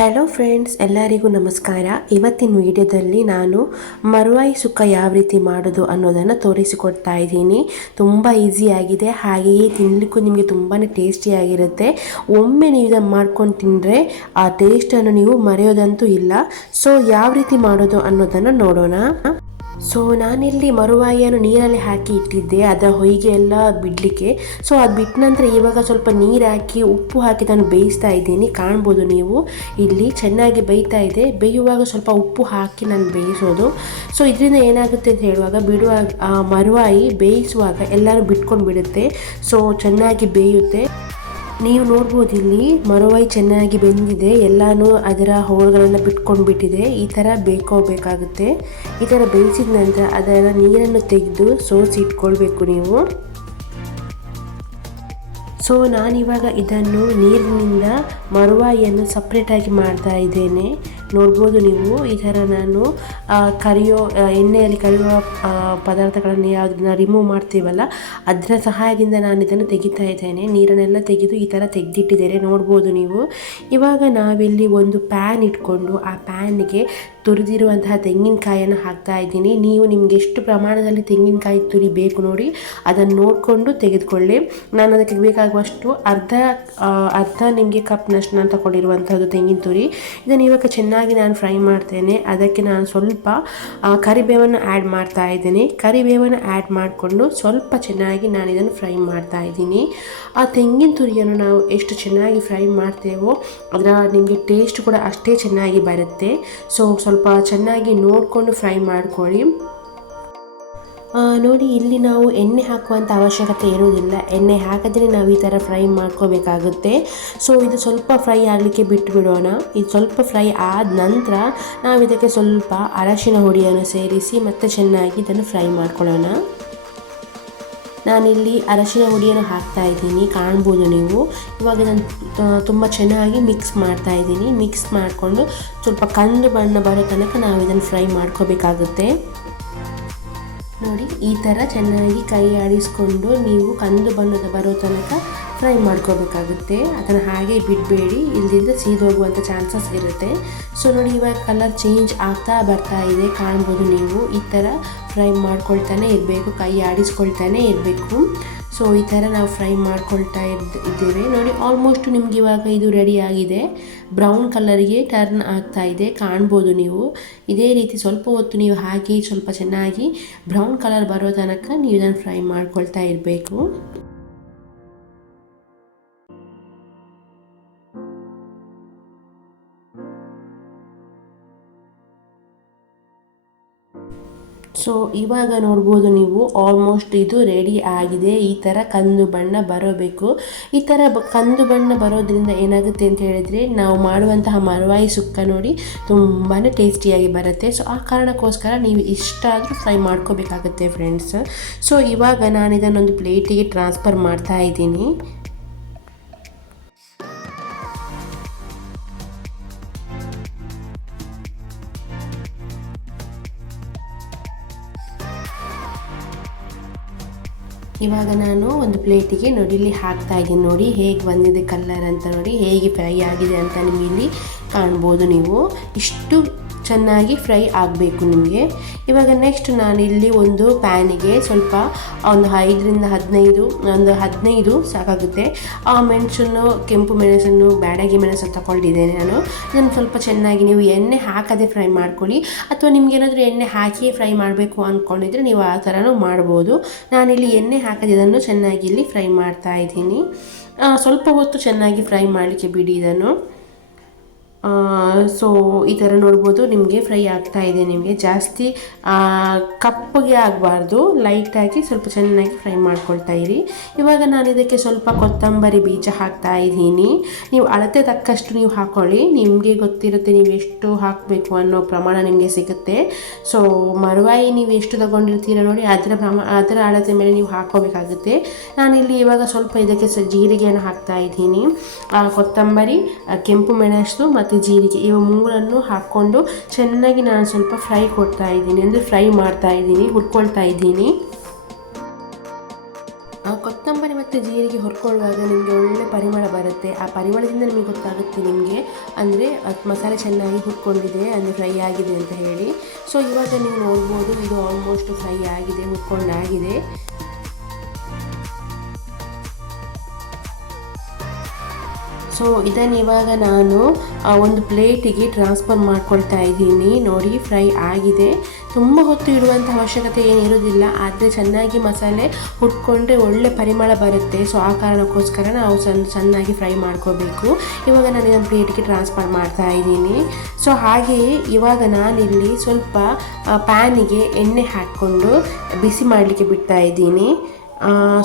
Hello friends ಎಲ್ಲರಿಗೂ ನಮಸ್ಕಾರ. ಇವತ್ತಿನ ವಿಡಿಯೋದಲ್ಲಿ ನಾನು ಮರುವಾಯಿ ಸುಕ್ಕ ಯಾವ ರೀತಿ ಮಾಡೋದು ಅನ್ನೋದನ್ನು ತೋರಿಸಿಕೊಡ್ತಾ ಇದ್ದೀನಿ. ತುಂಬ ಈಸಿಯಾಗಿದೆ ಹಾಗೆಯೇ ತಿನ್ನಲಿಕ್ಕೂ ನಿಮಗೆ ತುಂಬಾ ಟೇಸ್ಟಿಯಾಗಿರುತ್ತೆ ಒಮ್ಮೆ ನೀವು ಇದನ್ನು ಮಾಡ್ಕೊಂಡು ತಿಂದರೆ ಆ ಟೇಸ್ಟನ್ನು ನೀವು ಮರೆಯೋದಂತೂ ಇಲ್ಲ. ಸೊ ಯಾವ ರೀತಿ ಮಾಡೋದು ಅನ್ನೋದನ್ನು ನೋಡೋಣ. ಸೊ ನಾನಿಲ್ಲಿ ಮರುವಾಯಿಯನ್ನು ನೀರಲ್ಲಿ ಹಾಕಿ ಇಟ್ಟಿದ್ದೆ ಅದರ ಹೊಯ್ಗೆ ಎಲ್ಲ ಬಿಡಲಿಕ್ಕೆ. ಸೊ ಅದು ಬಿಟ್ಟ ನಂತರ ಇವಾಗ ಸ್ವಲ್ಪ ನೀರು ಹಾಕಿ ಉಪ್ಪು ಹಾಕಿ ನಾನು ಬೇಯಿಸ್ತಾ ಇದ್ದೀನಿ. ಕಾಣ್ಬೋದು ನೀವು. ಇಲ್ಲಿ ಚೆನ್ನಾಗಿ ಬೇಯ್ತಾ ಇದೆ. ಬೇಯುವಾಗ ಸ್ವಲ್ಪ ಉಪ್ಪು ಹಾಕಿ ನಾನು ಬೇಯಿಸೋದು. ಸೊ ಇದರಿಂದ ಏನಾಗುತ್ತೆ ಅಂತ ಹೇಳುವಾಗ, ಬಿಡುವಾಗ ಮರುವಾಯಿ ಬೇಯಿಸುವಾಗ ಎಲ್ಲರೂ ಬಿಟ್ಕೊಂಡು ಬಿಡುತ್ತೆ ಸೊ ಚೆನ್ನಾಗಿ ಬೇಯುತ್ತೆ. ನೀವು ನೋಡ್ಬೋದು ಇಲ್ಲಿ ಮರುವಾಯಿ ಚೆನ್ನಾಗಿ ಬೆಂದಿದೆ, ಎಲ್ಲಾನು ಅದರ ಹೋಳುಗಳನ್ನು ಬಿಟ್ಕೊಂಡು ಬಿಟ್ಟಿದೆ ಈ ಥರ ಬೇಕೋಬೇಕಾಗುತ್ತೆ ಈ ಥರ ಬೇಯಿಸಿದ ನಂತರ ಅದರ ನೀರನ್ನು ತೆಗೆದು ಸೋಸಿ ಇಟ್ಕೊಳ್ಬೇಕು ನೀವು. ಸೊ ನಾನಿವಾಗ ಇದನ್ನು ನೀರಿನಿಂದ ಮರುವಾಯಿಯನ್ನು ಸಪ್ರೇಟಾಗಿ ಮಾಡ್ತಾ ಇದ್ದೇನೆ. ನೋಡ್ಬೋದು ನೀವು. ಈ ಥರ ನಾನು ಕರಿಯೋ ಎಣ್ಣೆಯಲ್ಲಿ ಕರಿಯುವ ಪದಾರ್ಥಗಳನ್ನು ಯಾವುದನ್ನ ರಿಮೂವ್ ಮಾಡ್ತೀವಲ್ಲ ಅದರ ಸಹಾಯದಿಂದ ನಾನು ಇದನ್ನು ತೆಗಿತಾ ಇದ್ದೇನೆ. ನೀರನ್ನೆಲ್ಲ ತೆಗೆದು ಈ ಥರ ತೆಗೆದಿಟ್ಟಿದ್ದೇನೆ ನೋಡ್ಬೋದು ನೀವು. ಇವಾಗ ನಾವಿಲ್ಲಿ ಒಂದು ಪ್ಯಾನ್ ಇಟ್ಕೊಂಡು ಆ ಪ್ಯಾನ್ಗೆ ತುರಿದಿರುವಂತಹ ತೆಂಗಿನಕಾಯನ್ನು ಹಾಕ್ತಾ ಇದ್ದೀನಿ. ನೀವು ನಿಮ್ಗೆ ಎಷ್ಟು ಪ್ರಮಾಣದಲ್ಲಿ ತೆಂಗಿನಕಾಯಿ ತುರಿ ಬೇಕು ನೋಡಿ, ಅದನ್ನು ನೋಡಿಕೊಂಡು ತೆಗೆದುಕೊಳ್ಳಿ. ನಾನು ಅದಕ್ಕೆ ಬೇಕಾಗುವಷ್ಟು ಅರ್ಧ ಅರ್ಧ ನಿಮಗೆ ಕಪ್ನಷ್ಟು ನಾನು ತಗೊಂಡಿರುವಂಥದ್ದು ತೆಂಗಿನ ತುರಿ. ಇದನ್ನು ಇವಾಗ ಚೆನ್ನಾಗಿ ನಾನು ಫ್ರೈ ಮಾಡ್ತೇನೆ. ಅದಕ್ಕೆ ನಾನು ಸ್ವಲ್ಪ ಕರಿಬೇವನ್ನು ಆ್ಯಡ್ ಮಾಡ್ತಾ ಇದ್ದೀನಿ. ಕರಿಬೇವನ್ನು ಆ್ಯಡ್ ಮಾಡಿಕೊಂಡು ಸ್ವಲ್ಪ ಚೆನ್ನಾಗಿ ನಾನು ಇದನ್ನು ಫ್ರೈ ಮಾಡ್ತಾ ಇದ್ದೀನಿ. ಆ ತೆಂಗಿನ ತುರಿಯನ್ನು ನಾವು ಎಷ್ಟು ಚೆನ್ನಾಗಿ ಫ್ರೈ ಮಾಡ್ತೇವೋ, ಅದರ ನಿಮಗೆ ಟೇಸ್ಟ್ ಕೂಡ ಅಷ್ಟೇ ಚೆನ್ನಾಗಿ ಬರುತ್ತೆ. ಸೊ ಸ್ವಲ್ಪ ಚೆನ್ನಾಗಿ ನೋಡಿಕೊಂಡು ಫ್ರೈ ಮಾಡ್ಕೊಳ್ಳಿ. ನೋಡಿ, ಇಲ್ಲಿ ನಾವು ಎಣ್ಣೆ ಹಾಕುವಂಥ ಅವಶ್ಯಕತೆ ಇರುವುದಿಲ್ಲ. ಎಣ್ಣೆ ಹಾಕಿದ್ರೆ ನಾವು ಈ ಥರ ಫ್ರೈ ಮಾಡ್ಕೋಬೇಕಾಗುತ್ತೆ. ಸೊ ಇದು ಸ್ವಲ್ಪ ಫ್ರೈ ಆಗಲಿಕ್ಕೆ ಬಿಟ್ಟು ಬಿಡೋಣ ಇದು ಸ್ವಲ್ಪ ಫ್ರೈ ಆದ ನಂತರ ನಾವು ಇದಕ್ಕೆ ಸ್ವಲ್ಪ ಅರಶಿನ ಹುಡಿಯನ್ನು ಸೇರಿಸಿ ಮತ್ತೆ ಚೆನ್ನಾಗಿ ಇದನ್ನು ಫ್ರೈ ಮಾಡ್ಕೊಳ್ಳೋಣ. ನಾನಿಲ್ಲಿ ಅರಶಿನ ಹುಡಿಯನ್ನು ಹಾಕ್ತಾ ಇದ್ದೀನಿ. ಕಾಣ್ಬೋದು ನೀವು. ಇವಾಗ ನಾನು ತುಂಬ ಚೆನ್ನಾಗಿ ಮಿಕ್ಸ್ ಮಾಡ್ತಾ ಇದ್ದೀನಿ. ಮಿಕ್ಸ್ ಮಾಡಿಕೊಂಡು ಸ್ವಲ್ಪ ಕಂದು ಬಣ್ಣ ಬರೋ ತನಕ ನಾವು ಇದನ್ನು ಫ್ರೈ ಮಾಡ್ಕೋಬೇಕಾಗುತ್ತೆ. ನೋಡಿ, ಈ ಥರ ಚೆನ್ನಾಗಿ ಕೈ ಆಡಿಸ್ಕೊಂಡು ನೀವು ಕಂದು ಬಣ್ಣದ ಬರೋ ತನಕ ಫ್ರೈ ಮಾಡ್ಕೋಬೇಕಾಗುತ್ತೆ. ಅದನ್ನು ಹಾಗೆ ಬಿಡಬೇಡಿ ಇಲ್ಲದಿಂದ ಸೀದೋಗುವಂಥ ಚಾನ್ಸಸ್ ಇರುತ್ತೆ. ಸೊ ನೋಡಿ, ಇವಾಗ ಕಲರ್ ಚೇಂಜ್ ಆಗ್ತಾ ಬರ್ತಾ ಇದೆ. ಕಾಣ್ಬೋದು ನೀವು. ಈ ಥರ ಫ್ರೈ ಮಾಡ್ಕೊಳ್ತಾನೆ ಇರಬೇಕು, ಕೈ ಆಡಿಸ್ಕೊಳ್ತಾನೆ ಇರಬೇಕು. ಸೊ ಈ ಥರ ನಾವು ಫ್ರೈ ಮಾಡ್ಕೊಳ್ತಾ ಇದ್ದ ಇದ್ದೇವೆ. ನೋಡಿ ಆಲ್ಮೋಸ್ಟ್ ನಿಮ್ಗೆ ಇವಾಗ ಇದು ರೆಡಿ ಆಗಿದೆ. ಬ್ರೌನ್ ಕಲರ್ಗೆ ಟರ್ನ್ ಆಗ್ತಾ ಇದೆ. ಕಾಣ್ಬೋದು ನೀವು. ಇದೇ ರೀತಿ ಸ್ವಲ್ಪ ಹೊತ್ತು ನೀವು ಹಾಕಿ, ಸ್ವಲ್ಪ ಚೆನ್ನಾಗಿ ಬ್ರೌನ್ ಕಲರ್ ಬರೋ ತನಕ ನೀವು ಇದನ್ನು ಫ್ರೈ ಮಾಡ್ಕೊಳ್ತಾ ಇರಬೇಕು. ಸೊ ಇವಾಗ ನೋಡ್ಬೋದು ನೀವು ಆಲ್ಮೋಸ್ಟ್ ಇದು ರೆಡಿ ಆಗಿದೆ. ಈ ಥರ ಕಂದು ಬಣ್ಣ ಬರಬೇಕು. ಈ ಥರ ಕಂದು ಬಣ್ಣ ಬರೋದ್ರಿಂದ ಏನಾಗುತ್ತೆ ಅಂತ ಹೇಳಿದರೆ, ನಾವು ಮಾಡುವಂತಹ ಮರವಾಯಿ ಸುಕ್ಕ ನೋಡಿ ತುಂಬಾ ಟೇಸ್ಟಿಯಾಗಿ ಬರುತ್ತೆ. ಸೊ ಆ ಕಾರಣಕ್ಕೋಸ್ಕರ ನೀವು ಇಷ್ಟಾದರೂ ಫ್ರೈ ಮಾಡ್ಕೋಬೇಕಾಗುತ್ತೆ ಫ್ರೆಂಡ್ಸ್ ಸೊ ಇವಾಗ ನಾನು ಇದನ್ನೊಂದು ಪ್ಲೇಟಿಗೆ ಟ್ರಾನ್ಸ್ಫರ್ ಮಾಡ್ತಾ ಇದ್ದೀನಿ. ಇವಾಗ ನಾನು ಒಂದು ಪ್ಲೇಟಿಗೆ ನೋಡಿ, ಇಲ್ಲಿ ಹಾಕ್ತಾ ಇದ್ದೀನಿ ನೋಡಿ, ಹೇಗೆ ಬಂದಿದೆ ಕಲ್ಲರ್ ಅಂತ ನೋಡಿ, ಹೇಗೆ ಫ್ರೈ ಆಗಿದೆ ಅಂತ ನಿಮಗೆ ಇಲ್ಲಿ ಕಾಣ್ಬೋದು ನೀವು. ಇಷ್ಟು ಚೆನ್ನಾಗಿ ಫ್ರೈ ಆಗಬೇಕು ನಿಮಗೆ. ಇವಾಗ ನೆಕ್ಸ್ಟ್ ನಾನಿಲ್ಲಿ ಒಂದು ಪ್ಯಾನಿಗೆ ಸ್ವಲ್ಪ ಒಂದು ಐದರಿಂದ ಹದಿನೈದು, ಒಂದು ಹದಿನೈದು ಸಾಕಾಗುತ್ತೆ. ಆ ಮೆಣಸನ್ನು, ಕೆಂಪು ಮೆಣಸನ್ನು, ಬ್ಯಾಡಗಿ ಮೆಣಸು ತಗೊಂಡಿದ್ದೇನೆ ನಾನು. ಇದನ್ನು ಸ್ವಲ್ಪ ಚೆನ್ನಾಗಿ ನೀವು ಎಣ್ಣೆ ಹಾಕದೆ ಫ್ರೈ ಮಾಡ್ಕೊಳ್ಳಿ. ಅಥವಾ ನಿಮ್ಗೆ ಏನಾದರೂ ಎಣ್ಣೆ ಹಾಕಿಯೇ ಫ್ರೈ ಮಾಡಬೇಕು ಅಂದ್ಕೊಂಡಿದ್ರೆ ನೀವು ಆ ಥರನೂ ಮಾಡ್ಬೋದು. ನಾನಿಲ್ಲಿ ಎಣ್ಣೆ ಹಾಕದೆ ಇದನ್ನು ಚೆನ್ನಾಗಿ ಇಲ್ಲಿ ಫ್ರೈ ಮಾಡ್ತಾ ಇದ್ದೀನಿ. ಸ್ವಲ್ಪ ಹೊತ್ತು ಚೆನ್ನಾಗಿ ಫ್ರೈ ಮಾಡಲಿಕ್ಕೆ ಬಿಡಿ ಇದನ್ನು. ಸೊ ಈ ಥರ ನೋಡ್ಬೋದು, ನಿಮಗೆ ಫ್ರೈ ಆಗ್ತಾ ಇದೆ ನಿಮಗೆ ಜಾಸ್ತಿ. ಕಪ್ಪಗೆ ಆಗಬಾರ್ದು ಲೈಟಾಗಿ ಸ್ವಲ್ಪ ಚೆನ್ನಾಗಿ ಫ್ರೈ ಮಾಡ್ಕೊಳ್ತಾ ಇರಿ. ಇವಾಗ ನಾನು ಇದಕ್ಕೆ ಸ್ವಲ್ಪ ಕೊತ್ತಂಬರಿ ಬೀಜ ಹಾಕ್ತಾ ಇದ್ದೀನಿ. ನೀವು ಅಳತೆ ತಕ್ಕಷ್ಟು ನೀವು ಹಾಕ್ಕೊಳ್ಳಿ ನಿಮಗೆ ಗೊತ್ತಿರುತ್ತೆ ನೀವು ಎಷ್ಟು ಹಾಕಬೇಕು ಅನ್ನೋ ಪ್ರಮಾಣ ನಿಮಗೆ ಸಿಗುತ್ತೆ. ಸೊ ಮರುವಾಯಿ ನೀವು ಎಷ್ಟು ತಗೊಂಡಿರ್ತೀರ ನೋಡಿ, ಅದರ ಪ್ರಮಾ, ಅದರ ಅಳತೆ ಮೇಲೆ ನೀವು ಹಾಕೋಬೇಕಾಗುತ್ತೆ ನಾನಿಲ್ಲಿ ಇವಾಗ ಸ್ವಲ್ಪ ಇದಕ್ಕೆ ಸ, ಜೀರಿಗೆಯನ್ನು ಹಾಕ್ತಾ ಇದ್ದೀನಿ. ಕೊತ್ತಂಬರಿ ಕೆಂಪು ಮೆಣಸು ಮತ್ತು ಜೀರಿಗೆ ಇವು ಮೂರನ್ನು ಹಾಕ್ಕೊಂಡು ಚೆನ್ನಾಗಿ ನಾನು ಸ್ವಲ್ಪ ಫ್ರೈ ಕೊಡ್ತಾ ಇದ್ದೀನಿ. ಅಂದರೆ ಫ್ರೈ ಮಾಡ್ತಾ ಇದ್ದೀನಿ, ಹುರ್ಕೊಳ್ತಾ ಇದ್ದೀನಿ. ಕೊತ್ತಂಬರಿ ಮತ್ತು ಮತ್ತು ಜೀರಿಗೆ ಹುರ್ಕೊಳ್ಳುವಾಗ ನಿಮಗೆ ಒಳ್ಳೆ ಪರಿಮಳ ಬರುತ್ತೆ. ಆ ಪರಿಮಳದಿಂದ ನಿಮಗೆ ಗೊತ್ತಾಗುತ್ತೆ ನಿಮಗೆ ಅಂದರೆ ಮಸಾಲೆ ಚೆನ್ನಾಗಿ ಹುರ್ಕೊಂಡಿದೆ, ಅಂದರೆ ಫ್ರೈ ಆಗಿದೆ ಅಂತ ಹೇಳಿ. ಸೊ ಇವಾಗ ನೀವು ನೋಡ್ಬೋದು ಇದು ಆಲ್ಮೋಸ್ಟ್ ಫ್ರೈ ಆಗಿದೆ, ಹುರ್ಕೊಂಡಾಗಿದೆ. ಸೊ ಇದನ್ನು ಇವಾಗ ನಾನು ಒಂದು ಪ್ಲೇಟಿಗೆ ಟ್ರಾನ್ಸ್ಫರ್ ಮಾಡ್ಕೊಳ್ತಾ ಇದ್ದೀನಿ. ನೋಡಿ ಫ್ರೈ ಆಗಿದೆ. ತುಂಬ ಹೊತ್ತು ಇಡುವಂಥ ಅವಶ್ಯಕತೆ ಏನಿರೋದಿಲ್ಲ ಆದರೆ ಚೆನ್ನಾಗಿ ಮಸಾಲೆ ಹುಟ್ಕೊಂಡ್ರೆ ಒಳ್ಳೆ ಪರಿಮಳ ಬರುತ್ತೆ. ಸೊ ಆ ಕಾರಣಕ್ಕೋಸ್ಕರ ನಾವು ಸಣ್ಣ ಚೆನ್ನಾಗಿ ಫ್ರೈ ಮಾಡ್ಕೋಬೇಕು. ಇವಾಗ ನಾನು ಇದನ್ನು ಪ್ಲೇಟಿಗೆ ಟ್ರಾನ್ಸ್ಫರ್ ಮಾಡ್ತಾ ಇದ್ದೀನಿ. ಸೊ ಹಾಗೆಯೇ ಇವಾಗ ನಾನಿಲ್ಲಿ ಸ್ವಲ್ಪ ಪ್ಯಾನಿಗೆ ಎಣ್ಣೆ ಹಾಕ್ಕೊಂಡು ಬಿಸಿ ಮಾಡಲಿಕ್ಕೆ ಬಿಡ್ತಾ ಇದ್ದೀನಿ.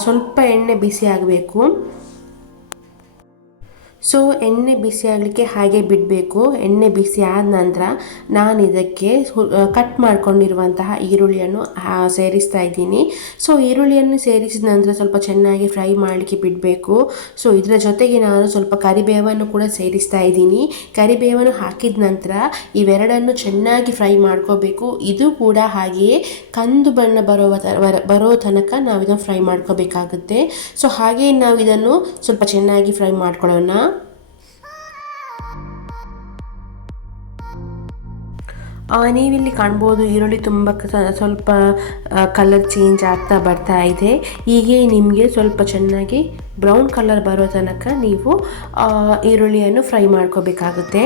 ಸ್ವಲ್ಪ ಎಣ್ಣೆ ಬಿಸಿ ಆಗಬೇಕು. ಸೊ ಎಣ್ಣೆ ಬಿಸಿ ಆಗಲಿಕ್ಕೆ ಹಾಗೆ ಬಿಡಬೇಕು. ಎಣ್ಣೆ ಬಿಸಿ ಆದ ನಂತರ ನಾನು ಇದಕ್ಕೆ ಕಟ್ ಮಾಡ್ಕೊಂಡಿರುವಂತಹ ಈರುಳ್ಳಿಯನ್ನು ಸೇರಿಸ್ತಾ ಇದ್ದೀನಿ. ಸೊ ಈರುಳ್ಳಿಯನ್ನು ಸೇರಿಸಿದ ನಂತರ ಸ್ವಲ್ಪ ಚೆನ್ನಾಗಿ ಫ್ರೈ ಮಾಡಲಿಕ್ಕೆ ಬಿಡಬೇಕು. ಸೊ ಇದರ ಜೊತೆಗೆ ನಾನು ಸ್ವಲ್ಪ ಕರಿಬೇವನ್ನು ಕೂಡ ಸೇರಿಸ್ತಾ ಇದ್ದೀನಿ. ಕರಿಬೇವನ್ನು ಹಾಕಿದ ನಂತರ ಇವೆರಡನ್ನು ಚೆನ್ನಾಗಿ ಫ್ರೈ ಮಾಡ್ಕೋಬೇಕು. ಇದು ಕೂಡ ಹಾಗೆಯೇ ಕಂದು ಬಣ್ಣ ಬರೋ ಬರೋ ತನಕ ನಾವು ಇದನ್ನು ಫ್ರೈ ಮಾಡ್ಕೋಬೇಕಾಗುತ್ತೆ. ಸೊ ಹಾಗೆಯೇ ನಾವು ಇದನ್ನು ಸ್ವಲ್ಪ ಚೆನ್ನಾಗಿ ಫ್ರೈ ಮಾಡ್ಕೊಳ್ಳೋಣ. ನೀವಿಲ್ಲಿ ಕಾಣ್ಬೋದು ಈರುಳ್ಳಿ ತುಂಬ ಸ್ವಲ್ಪ ಕಲರ್ ಚೇಂಜ್ ಆಗ್ತಾ ಬರ್ತಾ ಇದೆ. ಹೀಗೆ ನಿಮಗೆ ಸ್ವಲ್ಪ ಚೆನ್ನಾಗಿ ಬ್ರೌನ್ ಕಲರ್ ಬರೋ ತನಕ ನೀವು ಈರುಳ್ಳಿಯನ್ನು ಫ್ರೈ ಮಾಡ್ಕೋಬೇಕಾಗುತ್ತೆ.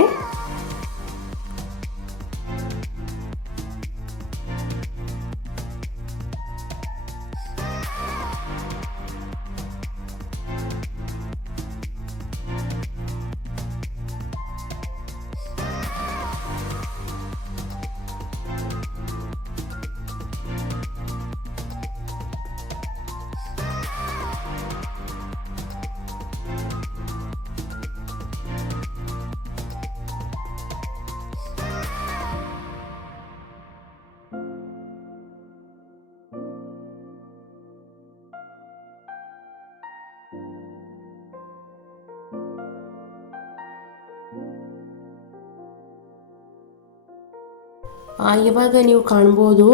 ಇವಾಗ ನೀವು ಕಾಣ್ಬೋದು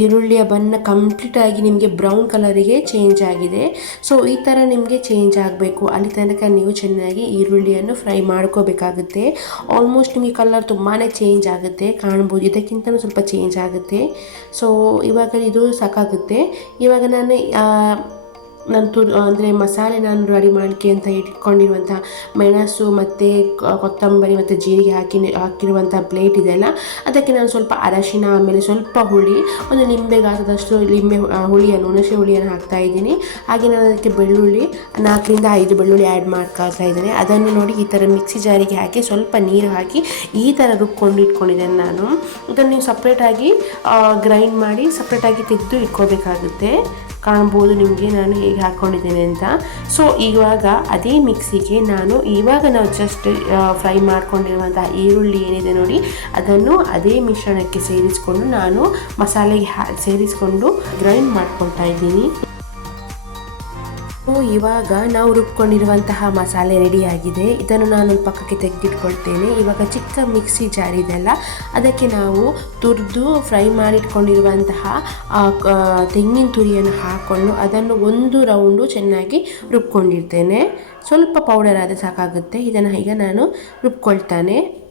ಈರುಳ್ಳಿಯ ಬಣ್ಣ ಕಂಪ್ಲೀಟ್ ಆಗಿ ನಿಮಗೆ ಬ್ರೌನ್ ಕಲರಿಗೆ ಚೇಂಜ್ ಆಗಿದೆ. ಸೊ ಈ ಥರ ನಿಮಗೆ ಚೇಂಜ್ ಆಗಬೇಕು. ಅಲ್ಲಿ ತನಕ ನೀವು ಚೆನ್ನಾಗಿ ಈರುಳ್ಳಿಯನ್ನು ಫ್ರೈ ಮಾಡ್ಕೋಬೇಕಾಗುತ್ತೆ. ಆಲ್ಮೋಸ್ಟ್ ನಿಮಗೆ ಕಲರ್ ತುಂಬಾ ಚೇಂಜ್ ಆಗುತ್ತೆ, ಕಾಣ್ಬೋದು. ಇದಕ್ಕಿಂತಲೂ ಸ್ವಲ್ಪ ಚೇಂಜ್ ಆಗುತ್ತೆ. ಸೊ ಇವಾಗ ಇದು ಸಾಕಾಗುತ್ತೆ. ಇವಾಗ ನಾನು ನಾನು ತು ಅಂದರೆ ಮಸಾಲೆ ನಾನು ರೆಡಿ ಮಾಡಲಿಕ್ಕೆ ಅಂತ ಇಟ್ಕೊಂಡಿರುವಂಥ ಮೆಣಸು ಮತ್ತು ಕೊತ್ತಂಬರಿ ಮತ್ತು ಜೀರಿಗೆ ಹಾಕಿ ಹಾಕಿರುವಂಥ ಪ್ಲೇಟ್ ಇದೆಯಲ್ಲ ಅದಕ್ಕೆ ನಾನು ಸ್ವಲ್ಪ ಅರಶಿನ, ಆಮೇಲೆ ಸ್ವಲ್ಪ ಹುಳಿ, ಒಂದು ನಿಂಬೆ ಗಾತ್ರದಷ್ಟು ಲಿಂಬೆ ಹುಳಿಯನ್ನು, ಹುಣಸೆ ಹುಳಿಯನ್ನು ಹಾಕ್ತಾ ಇದ್ದೀನಿ. ಹಾಗೆ ನಾನು ಅದಕ್ಕೆ ಬೆಳ್ಳುಳ್ಳಿ, ನಾಲ್ಕರಿಂದ ಐದು ಬೆಳ್ಳುಳ್ಳಿ ಆ್ಯಡ್ ಮಾಡ್ಕೊಳ್ತಾ ಇದ್ದೇನೆ. ಅದನ್ನು ನೋಡಿ ಈ ಥರ ಮಿಕ್ಸಿ ಜಾರಿಗೆ ಹಾಕಿ ಸ್ವಲ್ಪ ನೀರು ಹಾಕಿ ಈ ಥರ ರುಬ್ಕೊಂಡು ಇಟ್ಕೊಂಡಿದ್ದೇನೆ ನಾನು. ಇದನ್ನು ನೀವು ಸಪ್ರೇಟಾಗಿ ಗ್ರೈಂಡ್ ಮಾಡಿ ಸಪ್ರೇಟಾಗಿ ತೆಗೆದು ಇಟ್ಕೋಬೇಕಾಗುತ್ತೆ. ಕಾಣ್ಬೋದು ನಿಮಗೆ ನಾನು ಹೇಗೆ ಹಾಕ್ಕೊಂಡಿದ್ದೇನೆ ಅಂತ. ಸೊ ಇವಾಗ ಅದೇ ಮಿಕ್ಸಿಗೆ ನಾನು ಇವಾಗ ನಾವು ಜಸ್ಟ್ ಫ್ರೈ ಮಾಡ್ಕೊಂಡಿರುವಂಥ ಈರುಳ್ಳಿ ಏನಿದೆ ನೋಡಿ, ಅದನ್ನು ಅದೇ ಮಿಶ್ರಣಕ್ಕೆ ಸೇರಿಸ್ಕೊಂಡು ನಾನು ಮಸಾಲೆಗೆ ಸೇರಿಸಿಕೊಂಡು ಗ್ರೈಂಡ್ ಮಾಡ್ಕೊಳ್ತಾ ಇದ್ದೀನಿ. ಇವಾಗ ನಾವು ರುಬ್ಕೊಂಡಿರುವಂತಹ ಮಸಾಲೆ ರೆಡಿಯಾಗಿದೆ ಇದನ್ನು ನಾನು ಪಕ್ಕಕ್ಕೆ ತೆಗೆದಿಟ್ಕೊಳ್ತೇನೆ. ಇವಾಗ ಚಿಕ್ಕ ಮಿಕ್ಸಿ ಜಾರ್ ಇದೆಲ್ಲ ಅದಕ್ಕೆ ನಾವು ತುರಿದು ಫ್ರೈ ಮಾಡಿಟ್ಕೊಂಡಿರುವಂತಹ ತೆಂಗಿನ ತುರಿಯನ್ನು ಹಾಕ್ಕೊಂಡು ಅದನ್ನು ಒಂದು ರೌಂಡು ಚೆನ್ನಾಗಿ ರುಬ್ಕೊಂಡಿರ್ತೇನೆ. ಸ್ವಲ್ಪ ಪೌಡರ್ ಆದರೆ ಸಾಕಾಗುತ್ತೆ. ಇದನ್ನು ಈಗ ನಾನು ರುಬ್ಕೊಳ್ತಾನೆ.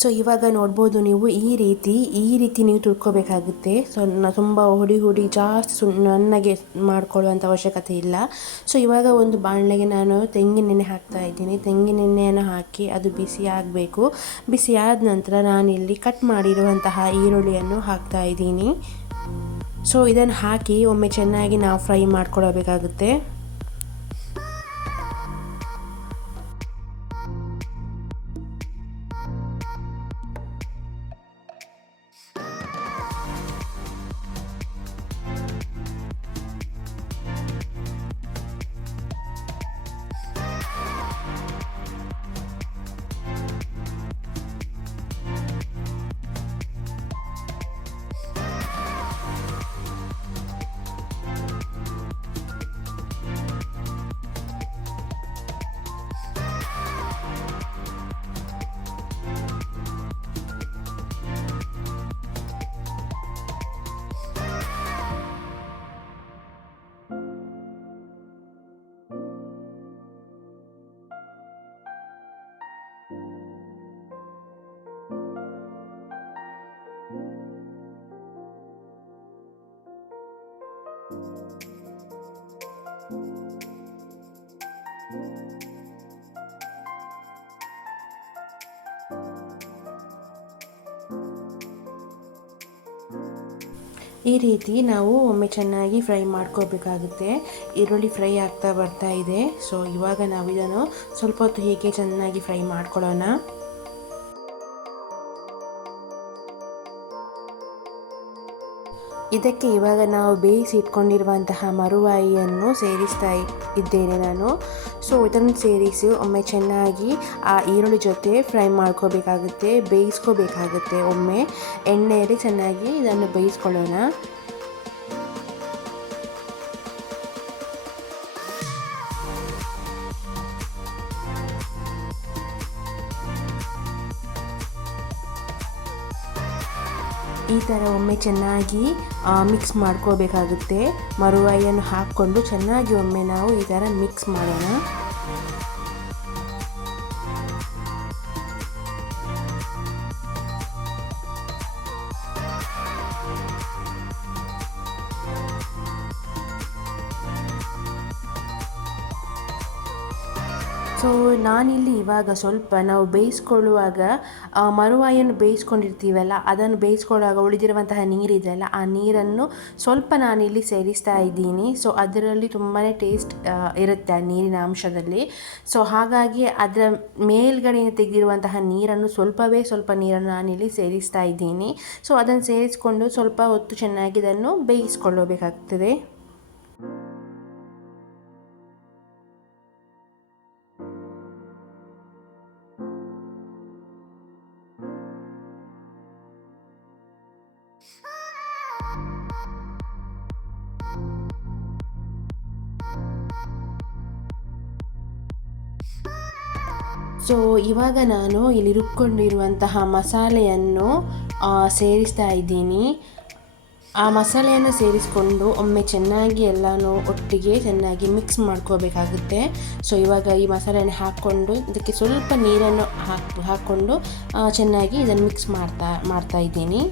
ಸೊ ಇವಾಗ ನೋಡ್ಬೋದು ನೀವು ಈ ರೀತಿ ಈ ರೀತಿ ನೀವು ತುರ್ಕೋಬೇಕಾಗುತ್ತೆ ಸೊ ತುಂಬ ಹುಡಿ ಹುಡಿ ಜಾಸ್ತಿ ಸು ನನಗೆ ಮಾಡ್ಕೊಳ್ಳುವಂಥ ಅವಶ್ಯಕತೆ ಇಲ್ಲ. ಸೊ ಇವಾಗ ಒಂದು ಬಾಣಲೆಗೆ ನಾನು ತೆಂಗಿನೆಣ್ಣೆ ಹಾಕ್ತಾ ಇದ್ದೀನಿ. ತೆಂಗಿನೆಣ್ಣೆಯನ್ನು ಹಾಕಿ ಅದು ಬಿಸಿ ಆಗಬೇಕು. ಬಿಸಿ ಆದ ನಂತರ ನಾನಿಲ್ಲಿ ಕಟ್ ಮಾಡಿರುವಂತಹ ಈರುಳ್ಳಿಯನ್ನು ಹಾಕ್ತಾ ಇದ್ದೀನಿ. ಸೊ ಇದನ್ನು ಹಾಕಿ ಒಮ್ಮೆ ಚೆನ್ನಾಗಿ ನಾವು ಫ್ರೈ ಮಾಡ್ಕೊಳ್ಬೇಕಾಗುತ್ತೆ. ಈ ರೀತಿ ನಾವು ಒಮ್ಮೆ ಚೆನ್ನಾಗಿ ಫ್ರೈ ಮಾಡ್ಕೋಬೇಕಾಗುತ್ತೆ ಈರುಳ್ಳಿ ಫ್ರೈ ಆಗ್ತಾ ಬರ್ತಾ ಇದೆ. ಸೊ ಇವಾಗ ನಾವು ಇದನ್ನು ಸ್ವಲ್ಪ ಹೊತ್ತು ಹೀಗೆ ಚೆನ್ನಾಗಿ ಫ್ರೈ ಮಾಡ್ಕೊಳ್ಳೋಣ. ಇದಕ್ಕೆ ಇವಾಗ ನಾವು ಬೇಯಿಸಿ ಇಟ್ಕೊಂಡಿರುವಂತಹ ಮರುವಾಯಿಯನ್ನು ಸೇರಿಸ್ತಾ ಇದ್ದೇನೆ ನಾನು. ಸೊ ಇದನ್ನು ಸೇರಿಸಿ ಒಮ್ಮೆ ಚೆನ್ನಾಗಿ ಆ ಈರುಳ್ಳಿ ಜೊತೆ ಫ್ರೈ ಮಾಡ್ಕೋಬೇಕಾಗುತ್ತೆ, ಬೇಯಿಸ್ಕೋಬೇಕಾಗುತ್ತೆ ಒಮ್ಮೆ. ಎಣ್ಣೆಯಲ್ಲಿ ಚೆನ್ನಾಗಿ ಇದನ್ನು ಬೇಯಿಸ್ಕೊಳ್ಳೋಣ. ಈ ಥರ ಒಮ್ಮೆ ಚೆನ್ನಾಗಿ ಮಿಕ್ಸ್ ಮಾಡ್ಕೋಬೇಕಾಗುತ್ತೆ. ಮರುವಾಯಿಯನ್ನು ಹಾಕ್ಕೊಂಡು ಚೆನ್ನಾಗಿ ಒಮ್ಮೆ ನಾವು ಈ ಥರ ಮಿಕ್ಸ್ ಮಾಡೋಣ. ಇವಾಗ ಸ್ವಲ್ಪ ನಾವು ಬೇಯಿಸ್ಕೊಳ್ಳುವಾಗ ಮರುವಾಯನ್ನು ಬೇಯಿಸ್ಕೊಂಡಿರ್ತೀವಲ್ಲ, ಅದನ್ನು ಬೇಯಿಸ್ಕೊಳ್ಳುವಾಗ ಉಳಿದಿರುವಂತಹ ನೀರಿದೆಯಲ್ಲ ಆ ನೀರನ್ನು ಸ್ವಲ್ಪ ನಾನಿಲ್ಲಿ ಸೇರಿಸ್ತಾ ಇದ್ದೀನಿ. ಸೊ ಅದರಲ್ಲಿ ತುಂಬಾ ಟೇಸ್ಟ್ ಇರುತ್ತೆ ಆ ನೀರಿನ ಅಂಶದಲ್ಲಿ. ಸೊ ಹಾಗಾಗಿ ಅದರ ಮೇಲ್ಗಡೆಯಿಂದ ತೆಗೆದಿರುವಂತಹ ನೀರನ್ನು ಸ್ವಲ್ಪವೇ ಸ್ವಲ್ಪ ನೀರನ್ನು ನಾನಿಲ್ಲಿ ಸೇರಿಸ್ತಾ ಇದ್ದೀನಿ. ಸೊ ಅದನ್ನು ಸೇರಿಸ್ಕೊಂಡು ಸ್ವಲ್ಪ ಹೊತ್ತು ಚೆನ್ನಾಗಿ ಇದನ್ನು ಬೇಯಿಸ್ಕೊಳ್ಳಬೇಕಾಗ್ತದೆ. ಸೊ ಇವಾಗ ನಾನು ಇಲ್ಲಿ ರುಬ್ಕೊಂಡಿರುವಂತಹ ಮಸಾಲೆಯನ್ನು ಸೇರಿಸ್ತಾ ಇದ್ದೀನಿ. ಆ ಮಸಾಲೆಯನ್ನು ಸೇರಿಸ್ಕೊಂಡು ಒಮ್ಮೆ ಚೆನ್ನಾಗಿ ಎಲ್ಲನೂ ಒಟ್ಟಿಗೆ ಚೆನ್ನಾಗಿ ಮಿಕ್ಸ್ ಮಾಡ್ಕೋಬೇಕಾಗುತ್ತೆ. ಸೊ ಇವಾಗ ಈ ಮಸಾಲೆಯನ್ನು ಹಾಕ್ಕೊಂಡು, ಇದಕ್ಕೆ ಸ್ವಲ್ಪ ನೀರನ್ನು ಹಾಕಿ, ಹಾಕ್ಕೊಂಡು ಚೆನ್ನಾಗಿ ಇದನ್ನು ಮಿಕ್ಸ್ ಮಾಡ್ತಾ ಮಾಡ್ತಾ ಇದ್ದೀನಿ.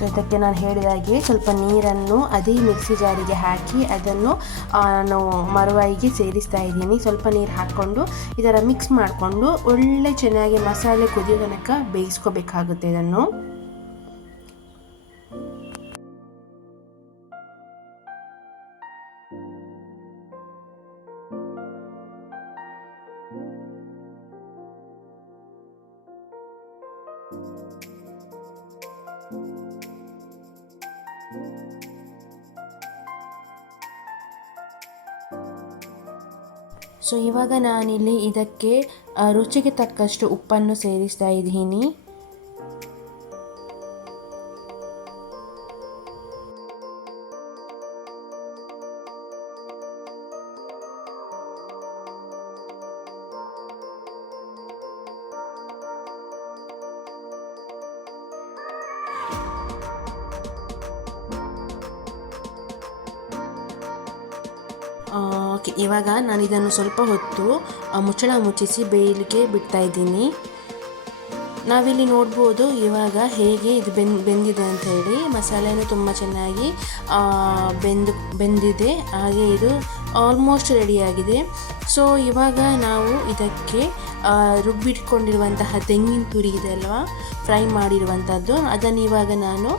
ಸೊ ಇದಕ್ಕೆ ನಾನು ಹೇಳಿದ ಹಾಗೆ ಸ್ವಲ್ಪ ನೀರನ್ನು ಅದೇ ಮಿಕ್ಸಿ ಜಾರಿಗೆ ಹಾಕಿ ಅದನ್ನು ನಾನು ಮರುವಾಯಿಗೆ ಸೇರಿಸ್ತಾ ಇದ್ದೀನಿ. ಸ್ವಲ್ಪ ನೀರು ಹಾಕ್ಕೊಂಡು ಇದರ ಮಿಕ್ಸ್ ಮಾಡಿಕೊಂಡು ಒಳ್ಳೆ ಚೆನ್ನಾಗಿ ಮಸಾಲೆ ಕುದಿಯೋ ತನಕ ಬೇಯಿಸ್ಕೋಬೇಕಾಗುತ್ತೆ ಇದನ್ನು. ಸೊ ಇವಾಗ ನಾನಿಲ್ಲಿ ಇದಕ್ಕೆ ರುಚಿಗೆ ತಕ್ಕಷ್ಟು ಉಪ್ಪನ್ನು ಸೇರಿಸ್ತಾ ಇದ್ದೀನಿ. ಓಕೆ, ಇವಾಗ ನಾನು ಇದನ್ನು ಸ್ವಲ್ಪ ಹೊತ್ತು ಮುಚ್ಚಳ ಮುಚ್ಚಿಸಿ ಬೇಯಲಿಕ್ಕೆ ಬಿಡ್ತಾ ಇದ್ದೀನಿ. ನಾವಿಲ್ಲಿ ನೋಡ್ಬೋದು ಇವಾಗ ಹೇಗೆ ಇದು ಬೆನ್, ಬೆಂದಿದೆ ಅಂತ ಹೇಳಿ. ಮಸಾಲೆನೂ ತುಂಬ ಚೆನ್ನಾಗಿ ಬೆಂದು, ಬೆಂದಿದೆ. ಹಾಗೆ ಇದು ಆಲ್ಮೋಸ್ಟ್ ರೆಡಿಯಾಗಿದೆ ಸೊ ಇವಾಗ ನಾವು ಇದಕ್ಕೆ ರುಬ್ಬಿಟ್ಕೊಂಡಿರುವಂತಹ ತೆಂಗಿನ ತುರಿ ಇದೆ ಅಲ್ವಾ? ಫ್ರೈ ಮಾಡಿರುವಂಥದ್ದು. ಅದನ್ನು ಇವಾಗ ನಾನು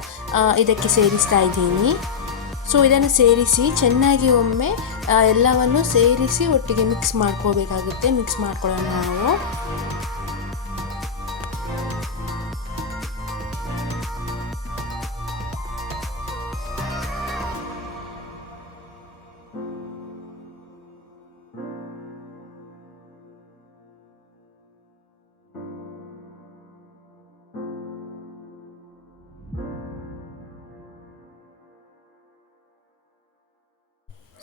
ಇದಕ್ಕೆ ಸೇರಿಸ್ತಾ ಇದ್ದೀನಿ. ಸೊ ಇದನ್ನು ಸೇರಿಸಿ ಚೆನ್ನಾಗಿ ಒಮ್ಮೆ ಎಲ್ಲವನ್ನು ಸೇರಿಸಿ ಒಟ್ಟಿಗೆ ಮಿಕ್ಸ್ ಮಾಡ್ಕೋಬೇಕಾಗುತ್ತೆ. ಮಿಕ್ಸ್ ಮಾಡ್ಕೊಳ್ಳೋಣ ನಾವು.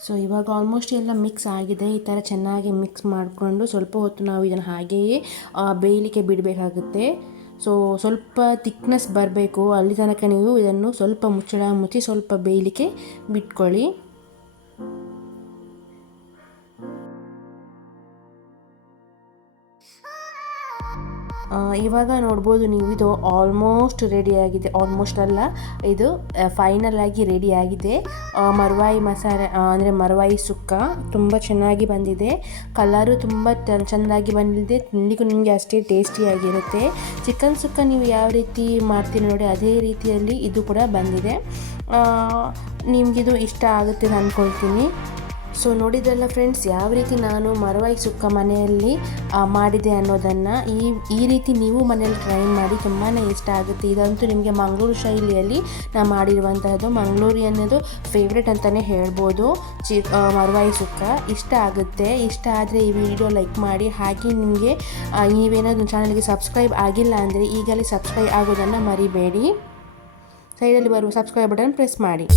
ಸೊ ಇವಾಗ ಆಲ್ಮೋಸ್ಟ್ ಎಲ್ಲ ಮಿಕ್ಸ್ ಆಗಿದೆ. ಈ ಥರ ಚೆನ್ನಾಗಿ ಮಿಕ್ಸ್ ಮಾಡಿಕೊಂಡು ಸ್ವಲ್ಪ ಹೊತ್ತು ನಾವು ಇದನ್ನು ಹಾಗೆಯೇ ಬೇಯಲಿಕ್ಕೆ ಬಿಡಬೇಕಾಗುತ್ತೆ. ಸೊ ಸ್ವಲ್ಪ ತಿಕ್ನೆಸ್ ಬರಬೇಕು. ಅಲ್ಲಿ ತನಕ ನೀವು ಇದನ್ನು ಸ್ವಲ್ಪ ಮುಚ್ಚಳ ಮುಚ್ಚಿ ಸ್ವಲ್ಪ ಬೇಯಲಿಕ್ಕೆ ಬಿಟ್ಕೊಳ್ಳಿ. ಇವಾಗ ನೋಡ್ಬೋದು ನೀವು ಇದು ಆಲ್ಮೋಸ್ಟ್ ರೆಡಿ ಆಗಿದೆ ಆಲ್ಮೋಸ್ಟ್ ಅಲ್ಲ, ಇದು ಫೈನಲ್ ಆಗಿ ಆಗಿದೆ. ಮರವಾಯಿ ಮಸಾಲೆ ಅಂದರೆ ಮರವಾಯಿ ಸುಕ್ಕ ತುಂಬ ಚೆನ್ನಾಗಿ ಬಂದಿದೆ. ಕಲರು ತುಂಬ ಚೆಂದಾಗಿ ಬಂದಿದೆ. ತಿಂಡಿಗೂ ನಿಮಗೆ ಅಷ್ಟೇ ಟೇಸ್ಟಿಯಾಗಿರುತ್ತೆ ಚಿಕನ್ ಸುಕ್ಕ ನೀವು ಯಾವ ರೀತಿ ಮಾಡ್ತೀರಿ ನೋಡಿ, ಅದೇ ರೀತಿಯಲ್ಲಿ ಇದು ಕೂಡ ಬಂದಿದೆ. ನಿಮಗಿದು ಇಷ್ಟ ಆಗುತ್ತೆ ಅಂದ್ಕೊಳ್ತೀನಿ ಸೊ ನೋಡಿದ್ರಲ್ಲ ಫ್ರೆಂಡ್ಸ್ ಯಾವ ರೀತಿ ನಾನು ಮರವಾಯಿ ಸುಕ್ಕ ಮನೆಯಲ್ಲಿ ಮಾಡಿದೆ ಅನ್ನೋದನ್ನು ಈ ಈ ರೀತಿ ನೀವು ಮನೆಯಲ್ಲಿ ಟ್ರೈ ಮಾಡಿ ತುಂಬಾ ಇಷ್ಟ ಆಗುತ್ತೆ. ಇದಂತೂ ನಿಮಗೆ ಮಂಗಳೂರು ಶೈಲಿಯಲ್ಲಿ ನಾನು ಮಾಡಿರುವಂತಹದ್ದು. ಮಂಗಳೂರಿ ಅನ್ನೋದು ಫೇವ್ರೆಟ್ ಅಂತಲೇ ಹೇಳ್ಬೋದು. ಚಿ ಮರವಾಯಿ ಸುಕ್ಕ ಇಷ್ಟ ಆಗುತ್ತೆ. ಇಷ್ಟ ಆದರೆ ಈ ವಿಡಿಯೋ ಲೈಕ್ ಮಾಡಿ. ಹಾಗೆ ನಿಮಗೆ ನೀವೇನಾದರೂ ಚಾನಲ್ಗೆ ಸಬ್ಸ್ಕ್ರೈಬ್ ಆಗಿಲ್ಲ ಅಂದರೆ ಈಗಲೇ ಸಬ್ಸ್ಕ್ರೈಬ್ ಆಗೋದನ್ನು ಮರಿಬೇಡಿ. ಸೈಡಲ್ಲಿ ಬರುವ ಸಬ್ಸ್ಕ್ರೈಬ್ ಬಟನ್ ಪ್ರೆಸ್ ಮಾಡಿ.